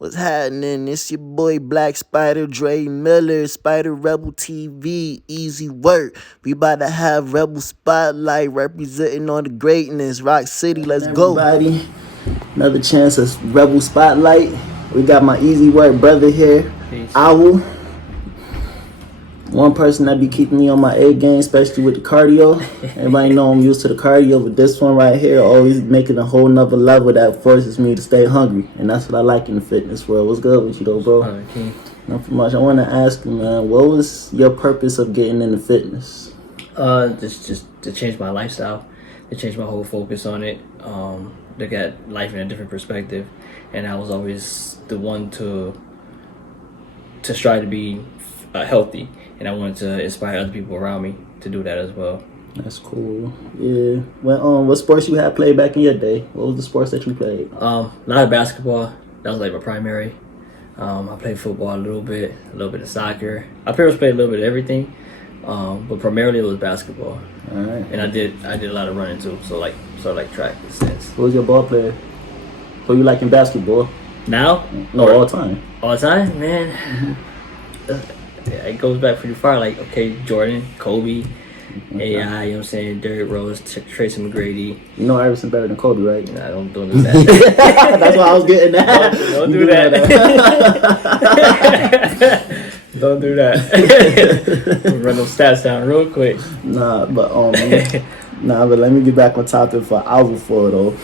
What's happening? It's your boy Black Spider Dre Miller, Spider Rebel TV, EazyWork. We about to have Rebel Spotlight representing on the greatness. Rock City, let's go. Everybody, another chance of Rebel Spotlight. We got my EazyWork brother here, Peace. Owl. One person that be keeping me on my A game, especially with the cardio. Everybody know I'm used to the cardio, but this one right here always making a whole nother level that forces me to stay hungry. And that's what I like in the fitness world. What's good with you though, bro? Okay. Nothing much. I want to ask you, man, what was your purpose of getting into fitness? Just to change my lifestyle, to change my whole focus on it, look at life in a different perspective. And I was always the one to strive to be healthy. And I wanted to inspire other people around me to do that as well. That's cool. Yeah. Well, what sports you had played back in your day? What was the sports that you played? A lot of basketball. That was like my primary. I played football a little bit of soccer. I pretty much played a little bit of everything, but primarily it was basketball. All right. And I did a lot of running too. So like track in a sense. Who was your ball player? Who you like in basketball? Now? No, all time. All the time, man. Yeah, it goes back pretty far. Like, okay, Jordan, Kobe, Okay. AI, you know what I'm saying? Derrick Rose, Tracy McGrady. You know Iverson better than Kobe, right? Nah, don't do that. That's what I was getting at. Don't do that. Don't do that. Run those stats down real quick. But let me get back on topic for Owlpha though.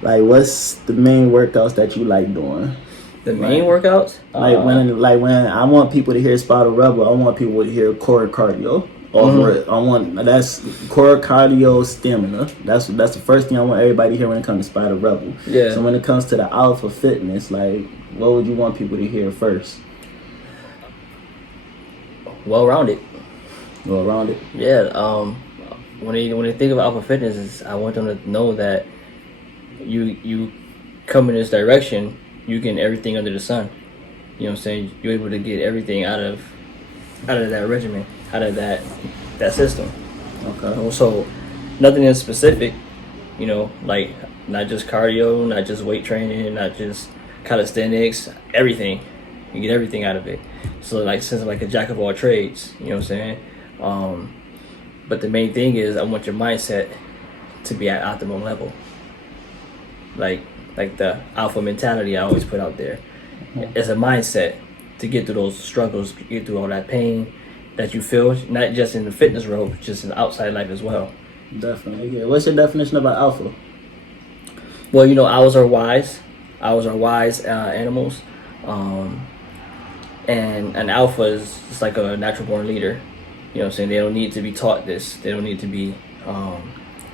Like, what's the main workouts that you like doing? The main workouts? When I want people to hear Spider Rebel, I want people to hear core cardio. That's core cardio stamina. That's the first thing I want everybody to hear when it comes to Spider Rebel. Yeah. So when it comes to the Owlpha fitness, like, what would you want people to hear first? Well-rounded. Well-rounded. Yeah. When they think of Owlpha Fitness, I want them to know that you come in this direction, you get everything under the sun. You know what I'm saying? You're able to get everything out of that regimen, out of that system. Okay. So nothing in specific, you know, like not just cardio, not just weight training, not just calisthenics, everything. You get everything out of it. So like, since I'm like a jack of all trades, you know what I'm saying? But the main thing is I want your mindset to be at optimum level. Like the alpha mentality I always put out there. It's a mindset to get through those struggles, get through all that pain that you feel, not just in the fitness world, but just in outside life as well. Definitely. Yeah. What's your definition about alpha? Well, you know, owls are wise. Owls are wise animals. And an alpha is just like a natural born leader. You know what I'm saying? They don't need to be taught this. They don't need to be...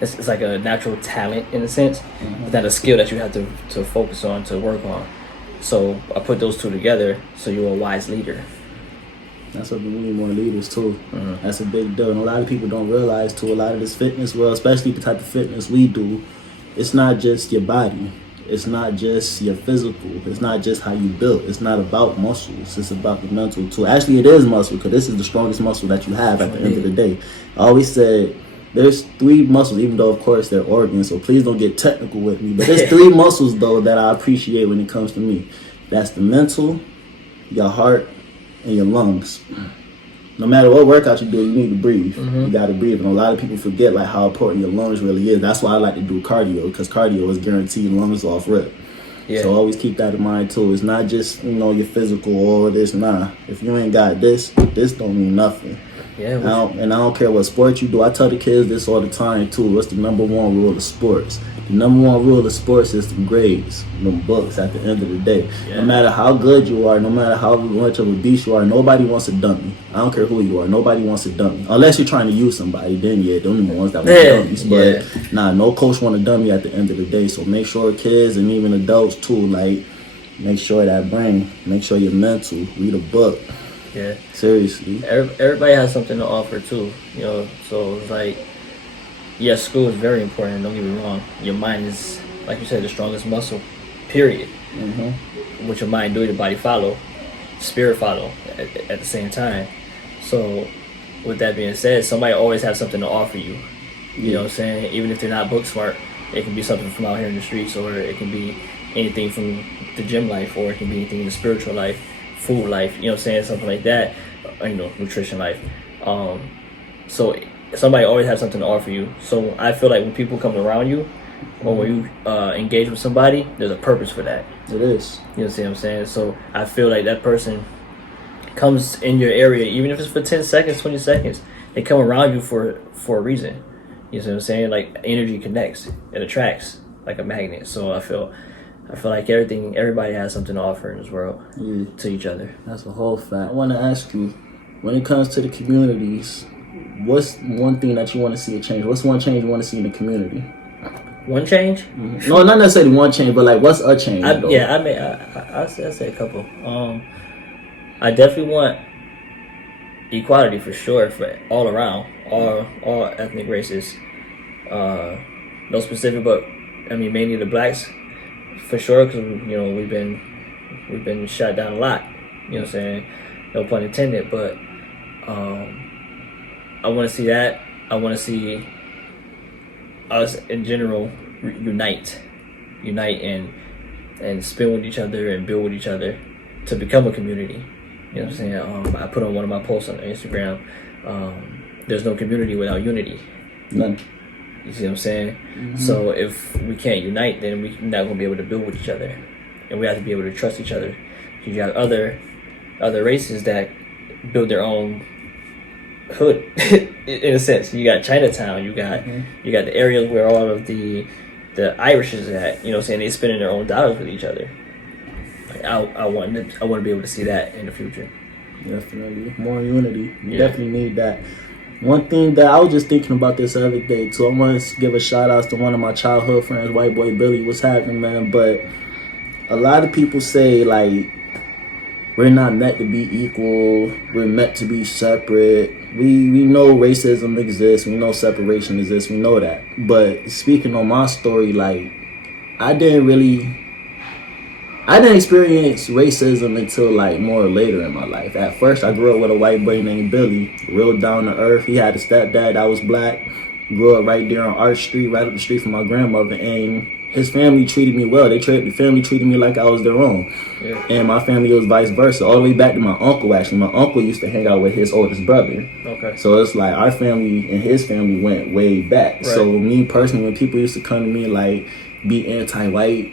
It's like a natural talent in a sense, but not a skill that you have to focus on, to work on. So I put those two together, so you're a wise leader. That's what we need, more leaders too. That's a big deal. And a lot of people don't realize too, a lot of this fitness, well, especially the type of fitness we do, it's not just your body. It's not just your physical. It's not just how you built. It's not about muscles. It's about the mental too. Actually, it is muscle, because this is the strongest muscle that you have at the end of the day. I always said, there's 3 muscles, even though, of course, they're organs, so please don't get technical with me. But there's 3 muscles, though, that I appreciate when it comes to me. That's the mental, your heart, and your lungs. No matter what workout you do, you need to breathe. You got to breathe. And a lot of people forget like how important your lungs really is. That's why I like to do cardio, because cardio is guaranteed lungs off rip. Yeah. So always keep that in mind, too. It's not just, you know, your physical or this. Nah. If you ain't got this don't mean nothing. Yeah, I don't care what sport you do. I tell the kids this all the time too. What's the number 1 rule of sports? The number 1 rule of sports is the grades, the books at the end of the day. Yeah. No matter how good you are, no matter how much of a beast you are, nobody wants a dummy. I don't care who you are. Nobody wants a dummy. Unless you're trying to use somebody, then yeah, they're the only ones that want dummies. But nah, no coach want a dummy at the end of the day. So make sure kids and even adults too, like, make sure that brain, make sure you're mental, read a book. Yeah. Seriously. Everybody has something to offer too, you know. So it's like, yes, school is very important. Don't get me wrong. Your mind is, like you said, the strongest muscle. Period. What your mind do, the body follow, spirit follow at the same time. So, with that being said, somebody always has something to offer you. You know what I'm saying? Even if they're not book smart, it can be something from out here in the streets, or it can be anything from the gym life, or it can be anything in the spiritual life, food life, you know what I'm saying, something like that, you know, nutrition life. So somebody always has something to offer you. So I feel like when people come around you, or when you engage with somebody, there's a purpose for that. It is. You know what I'm saying? So I feel like that person comes in your area, even if it's for 10 seconds, 20 seconds, they come around you for a reason. You know what I'm saying? Like, energy connects, it attracts like a magnet. So I feel like everybody has something to offer in this world to each other. That's a whole fact. I want to ask you, when it comes to the communities, what's one thing that you want to see a change? What's one change you want to see in the community? One change? Mm-hmm. No, not necessarily one change, but like, what's a change? I'll say a couple. I definitely want equality for sure, for all around, all ethnic races. No specific, but I mean mainly the blacks, for sure, because you know we've been shot down a lot. You know what I'm saying? No pun intended, but I want to see that. I want to see us in general unite and spin with each other and build with each other to become a community. You know what I'm saying? I put on one of my posts on Instagram, there's no community without unity. None. You see what I'm saying? Mm-hmm. So if we can't unite, then we're not going to be able to build with each other. And we have to be able to trust each other. You got other races that build their own hood, in a sense. You got Chinatown, you got the areas where all of the Irish is at, you know what I'm saying? They're spending their own dollars with each other. Like, I want to be able to see that in the future. Definitely. More unity. You definitely need that. One thing that I was just thinking about this other day too, I want to give a shout out to one of my childhood friends, White Boy Billy. What's happening, man? But a lot of people say, like, we're not meant to be equal, we're meant to be separate. We know racism exists, we know separation exists, we know that. But speaking on my story, like, I didn't experience racism until like more later in my life. At first, I grew up with a white boy named Billy, real down to earth. He had a stepdad that was black. Grew up right there on Arch Street, right up the street from my grandmother, and his family treated me well. The family treated me like I was their own. Yeah. And my family was vice versa, all the way back to my uncle. Actually, my uncle used to hang out with his oldest brother. Okay. So it's like our family and his family went way back. Right. So me personally, when people used to come to me like, be anti-white,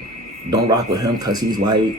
don't rock with him because he's white,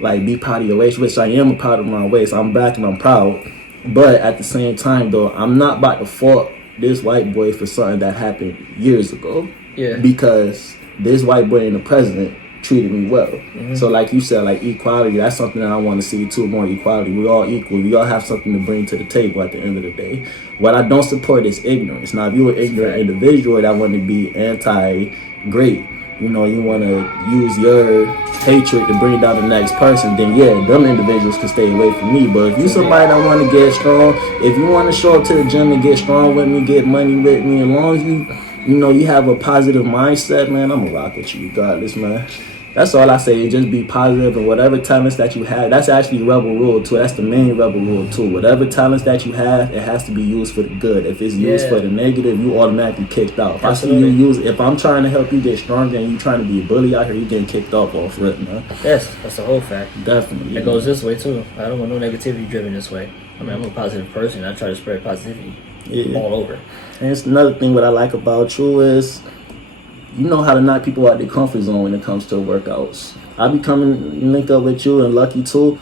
like, be proud of your race, which I am proud of my race. I'm black and I'm proud. But at the same time, though, I'm not about to fault this white boy for something that happened years ago. Yeah. Because this white boy and the president treated me well. Mm-hmm. So like you said, like, equality, that's something that I want to see too, more equality. We all equal. We all have something to bring to the table at the end of the day. What I don't support is ignorance. Now, if you're an ignorant individual that want to be anti-great, you know, you want to use your hatred to bring down the next person, then yeah, them individuals can stay away from me. But if you somebody that want to get strong, if you want to show up to the gym and get strong with me, get money with me, as long as you know, you have a positive mindset, man, I'm gonna rock with you regardless, man. That's all I say, just be positive, and whatever talents that you have, that's actually Rebel Rule too. That's the main Rebel Rule too. Whatever talents that you have, it has to be used for the good. If it's used for the negative, you automatically kicked off. If I'm trying to help you get stronger and you trying to be a bully out here, you getting kicked off rip, man. That's the whole fact. Definitely. It goes this way too. I don't want no negativity driven this way. I mean, I'm a positive person. I try to spread positivity all over. And it's another thing what I like about you is, you know how to knock people out their comfort zone when it comes to workouts. I be coming, link up with you and Lucky too,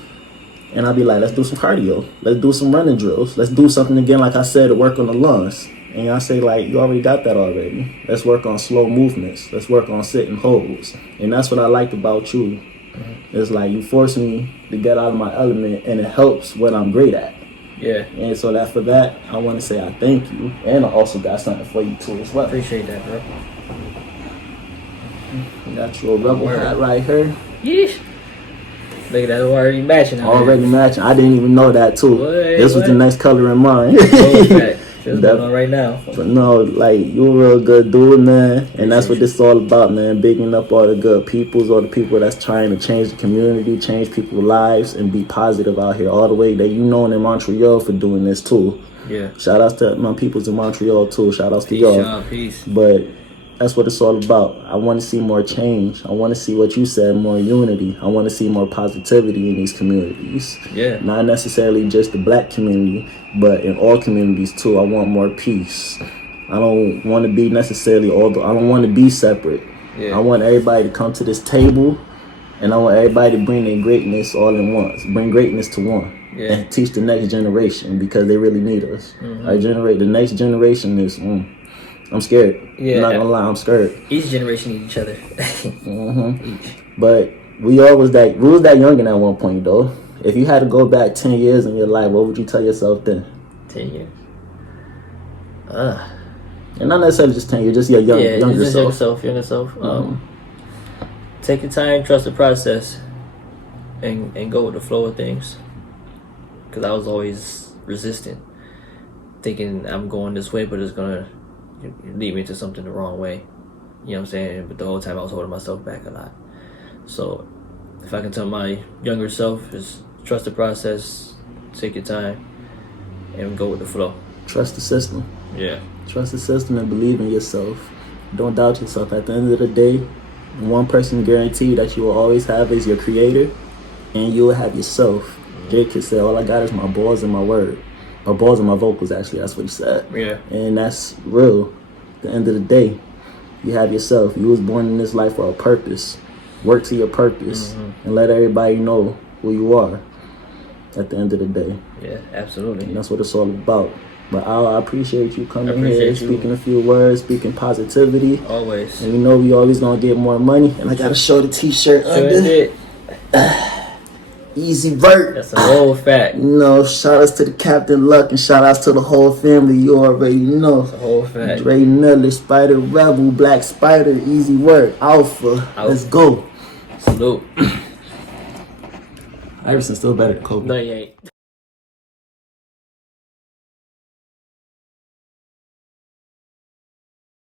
and I be like, let's do some cardio. Let's do some running drills. Let's do something again, like I said, to work on the lungs. And I say, like, you already got that already. Let's work on slow movements. Let's work on sitting holds. And that's what I liked about you. Mm-hmm. It's like you force me to get out of my element, and it helps what I'm great at. Yeah. And so for that, I want to say I thank you. And I also got something for you too as well. Appreciate that, bro. Got your Rebel hat right here. Yeesh. Look at that, already matching. Already matching. I didn't even know that too. This was the next color in mine. Just going on right now. But no, like, you're a real good dude, man. And that's what this is all about, man. Bigging up all the good peoples, all the people that's trying to change the community, change people's lives, and be positive out here. All the way that you known in Montreal for doing this too. Yeah. Shout outs to my peoples in Montreal too. Shout outs to y'all. Peace. But That's what it's all about. I want to see more change. I want to see what you said, more unity. I want to see more positivity in these communities. Yeah. Not necessarily just the black community, but in all communities too. I want more peace. I don't want to be necessarily I don't want to be separate. Yeah. I want everybody to come to this table, and I want everybody to bring their greatness all in once. Bring greatness to one. Yeah. And teach the next generation, because they really need us. The next generation is... I'm scared. Yeah. I'm not gonna lie, I'm scared. Each generation needs each other. Each. But we was that young at one point though. If you had to go back 10 years in your life, what would you tell yourself then? 10 years. And not necessarily just 10 years, just your younger self. Younger self. Take your time, trust the process, and go with the flow of things. Because I was always resistant, thinking I'm going this way, but it's gonna lead me to something the wrong way. You know what I'm saying? But the whole time I was holding myself back a lot. So if I can tell my younger self, is trust the process, take your time, and go with the flow. Trust the system. Yeah. Trust the system and believe in yourself. Don't doubt yourself. At the end of the day, one person guarantee that you will always have is your creator, and you will have yourself. Jake could say, all I got is my balls and my word. Or balls and my vocals, actually. That's what he said. Yeah. And that's real. At the end of the day, you have yourself. You was born in this life for a purpose. Work to your purpose. And let everybody know who you are at the end of the day. Yeah, absolutely. And that's what it's all about. But I appreciate you coming here, speaking a few words, speaking positivity. Always. And you know we always gonna get more money. And I gotta show the t-shirt under. EazyWork. That's a whole fact. You know, shout outs to the Captain Luck and shout outs to the whole family. You already know. That's a whole fact. Dre Miller, Spider Rebel, Black Spider, EazyWork, Owlpha. Let's go. Salute. Iverson's still better than Kobe. No, he ain't.